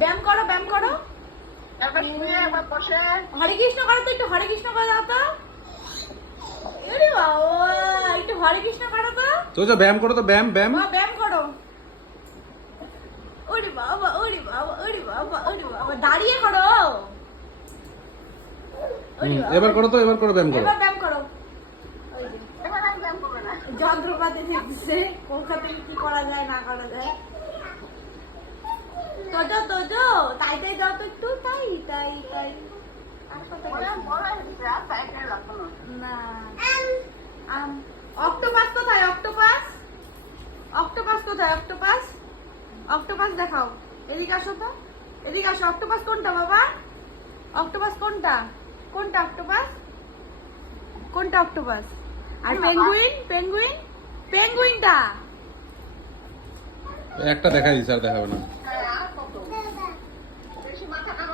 ব্যায়াম করো, ব্যায়াম করো। একবার শুয়ে একবার বসে। হরে কৃষ্ণ করো তো, একটু হরে কৃষ্ণ করে দাও তো। আরে বাবা, একটু হরে কৃষ্ণ করো তো। তো যা ব্যায়াম করো তো, ব্যায়াম ব্যায়াম। ব্যায়াম করো। ওরে বাবা, ওরে বাবা, ওরে বাবা, ওরে বাবা, দাঁড়িয়ে করো। ওরে বাবা। এবার করো তো, এবার করো, ব্যায়াম করো। এবার ব্যায়াম করো। ওই যে এবার আর ব্যায়াম করবে না। যন্ত্রপাতি দিচ্ছে, ওখান থেকে কি করা যায় না করা যায়। তোজো তোজো, তাই তাই দাও তো একটু, তাই তাই তাই। আর কত বড় কিছু? বড় হয়েছে, আর সাইকেল লাগবে না। না। অক্টোপাস কোথায়? অক্টোপাস, অক্টোপাস কোথায়? অক্টোপাস, অক্টোপাস দেখাও। এদিকে আসো তো, এদিকে আসো। অক্টোপাস কোনটা বাবা? অক্টোপাস কোনটা? কোনটা অক্টোপাস? কোনটা অক্টোপাস? আর পেঙ্গুইন, পেঙ্গুইন, পেঙ্গুইনটা। একটা দেখাই দিস, আর দেখাবে না। হ্যাঁ, আর কত? বেশি মাথা না